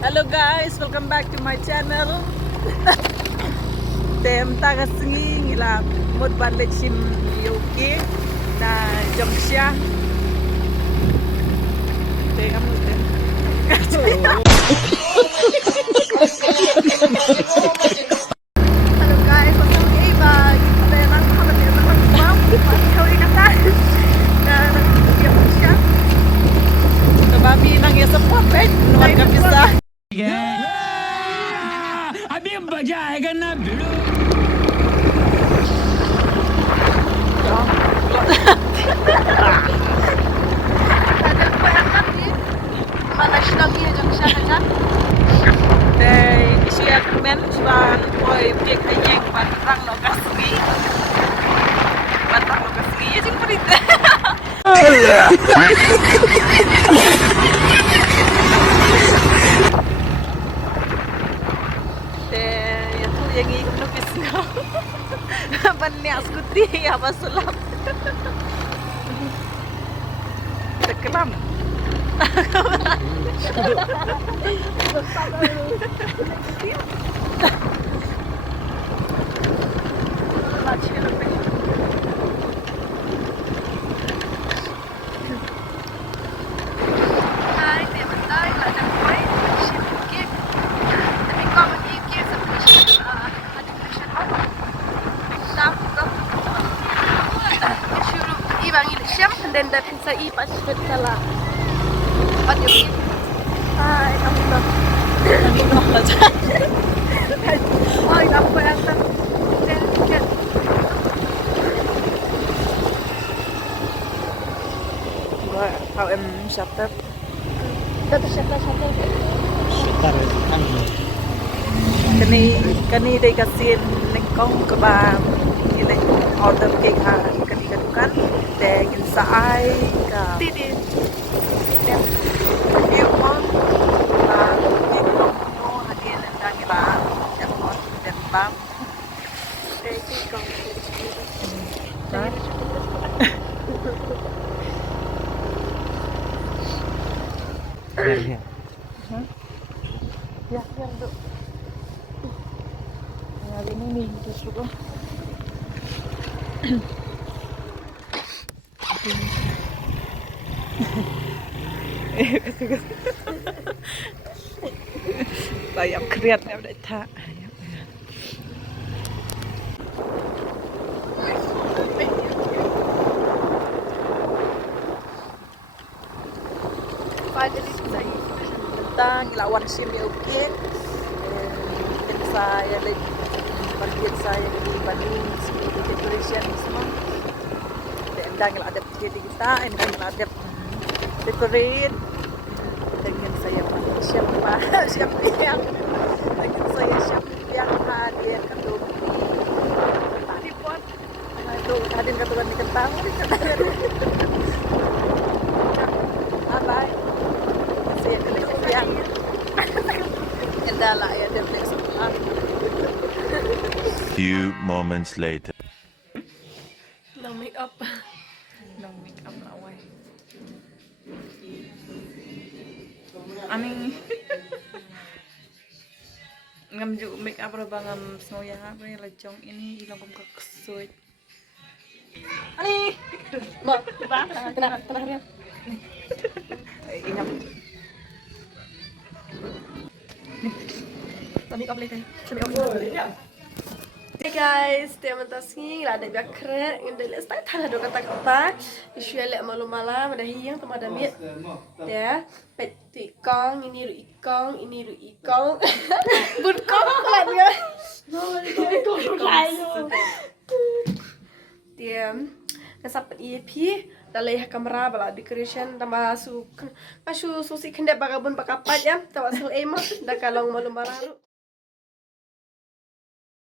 Hello guys, welcome back to my channel. Tem taga sengi ngila mod balik sim yoki na jongsha. Tem kamu tem. Hello guys, welcome to Eva. Memang kami teman mau kami kata dan dia siap. Babi nang ya support luar ka bisa. अभी मजा आएगा ना भिड़ो Mana lagi jengsa aja. Dei isia men ban oi pek hayeng ban rang no kasmi. Ban rang no kasmi ya sing perite. Ya tuh yang ikut lukis nggak. Banyak skuti apa sulap. Terkelam. Hai, teman tay là đang quay ship kia. Tapi kau mesti kia subscription ada tulisan apa? Stop kau. Suruh ibang ilsyam dan dapat saya pas salah. Aduh. Hai, kamu dah. Ini noh lah. Ay, apa yang tak? Tiket. Gua KM Shutter. Dah siapa? Kani day kasin nengkong kebang ini order cake ha kani kadukan deng insaay ka Titi. view mo di no hadin nang ila yang mo den bam Titi kau. ya yang tu hari ini nih justru ko bayam kriat ya udah tak Finally saya. tentang lawan sim oke dan saya bagian saya di Bandung sini di decoration semua dan dangil ada jadi kita dan ada decorate dengan saya siapa siapa yang dengan saya siapa yang hadir ketua tadi pun itu hadir ketua di kentang apa saya kena yang endala ya dia beli sebelah Few moments later. Long make up. long make up lah why ani ngam ju make up ra bangam snoya apa lejong ini ilang kum kesuit ani Mak, tenang dia. ingat Long make up later. Hey guys, teman tasking lah ada biak keren, yang dari start ada kata-kata, isu elek malam-malam ada hiang teman ada miet, ya, pet ikong, ini ru ikong, burkong kan ya, dia, kasap EP, dalai kamera bala decoration tambah su, kasu susi kendap bagabun bakapat ya, tawa sul ema, dah kalong malam-malam.